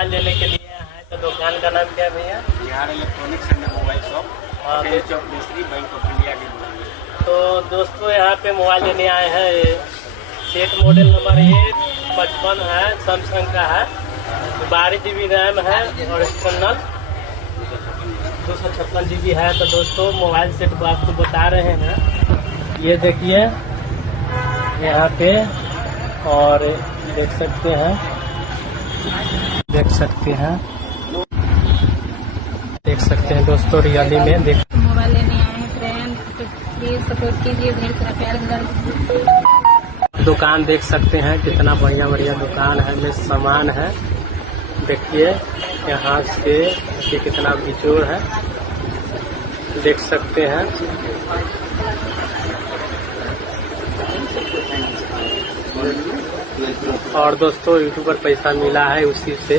Mobile लेने के लिए आए तो दुकान का नाम क्या है भैया? Bihar electronics and mobile shop, चौक दूसरी बैंक ऑफ इंडिया के बगल। तो दोस्तों यहाँ पे मोबाइल लेने आए हैं। सेट मॉडल नंबर 55 है, सैमसंग का है, 12 GB रैम है और एक्सटर्नल 256 GB है। तो दोस्तों मोबाइल सेट को आपको बता रहे हैं, ये देखिए यहाँ पे, और देख सकते हैं दोस्तों रियली में देख मोबाइल लेने आए हैं फ्रेंड, तो प्लीज सपोर्ट कीजिए, ढेर सारा प्यार। दुकान देख सकते हैं, कितना बढ़िया बढ़िया दुकान है, में सामान है। देखिए यहाँ से ये कितना बिजोड़ है, देख सकते हैं। और दोस्तों यूट्यूब पर पैसा मिला है उसी से।